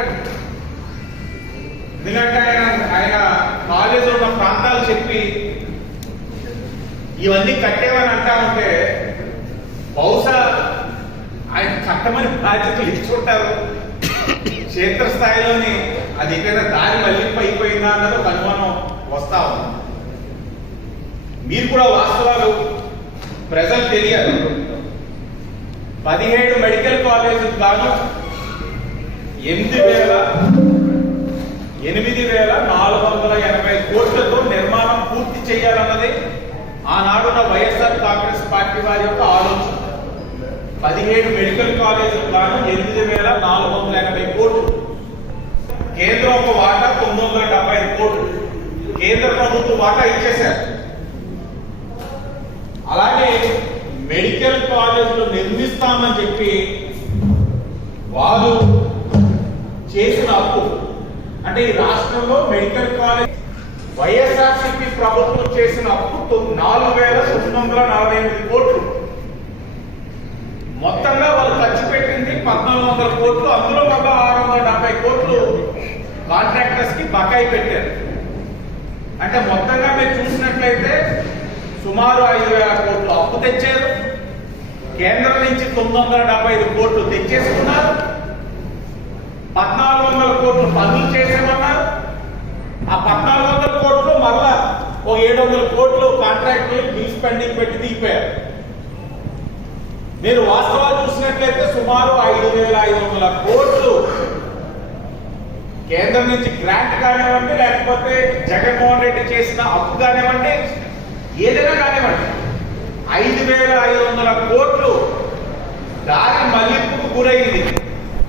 మాట్లాడకండి. ఎందుకంటే ఆయన కాలేజ్ ఉన్న ప్రాంతాలు చెప్పి ఇవన్నీ కట్టేవని అంటా ఉంటే బహుశా ఆయన కట్టమని బాధ్యతలు ఇచ్చుకుంటారు. క్షేత్రస్థాయిలోని అది ఎక్కడైనా దారి మళ్లింపు అయిపోయిందా అన్నది ఒక అనుమానం వస్తా ఉంది. మీరు కూడా వాస్తవాలు ప్రజలు తెలియాలి. 17 మెడికల్ కాలేజీలు గాను 8,480 కోట్లతో నిర్మాణం పూర్తి చేయాలన్నది ఆనాడున్న వైఎస్ఆర్ కాంగ్రెస్ పార్టీ వారి యొక్క ఆలోచన. 17 మెడికల్ కాలేజీలు గాను 8,480 కోట్లు. కేంద్రం ఒక వాటా 975 కోట్లు కేంద్ర ప్రభుత్వం వాటా ఇచ్చేశారు. అలాగే మెడికల్ కాలేజీలు నిర్మిస్తామని చెప్పి వారు చేసిన అప్పు, అంటే ఈ రాష్ట్రంలో మెడికల్ కాలేజ్ వైఎస్ఆర్సీపీ ప్రభుత్వం చేసిన అప్పు 4,948 కోట్లు. మొత్తంగా వాళ్ళు ఖర్చు పెట్టింది 1,400 కోట్లు. అందులో మళ్ళా 670 కోట్లు కాంట్రాక్టర్స్ కి బకాయి పెట్టారు. అంటే మొత్తంగా మీరు చూసినట్లయితే సుమారు 5,000 కోట్లు అప్పు తెచ్చారు. కేంద్రం నుంచి 975 కోట్లు తెచ్చేసుకున్నారు. 1,400 కోట్లు పనులు చేసామన్నారు. ఆ 1,400 కోట్లు మరలా ఓ 700 కోట్లు కాంట్రాక్టులు బిల్ స్పెండింగ్ పెట్టి దిగిపోయారు. మీరు వాస్తవాలు చూసినట్లయితే సుమారు 5,500 కోట్లు కేంద్రం నుంచి గ్రాంట్ కానివ్వండి, లేకపోతే జగన్మోహన్ రెడ్డి చేసిన అప్పు కానివ్వండి, ఏదైనా కానివ్వండి, 5,500 కోట్లు దారి మళ్లింపుకు గురైంది.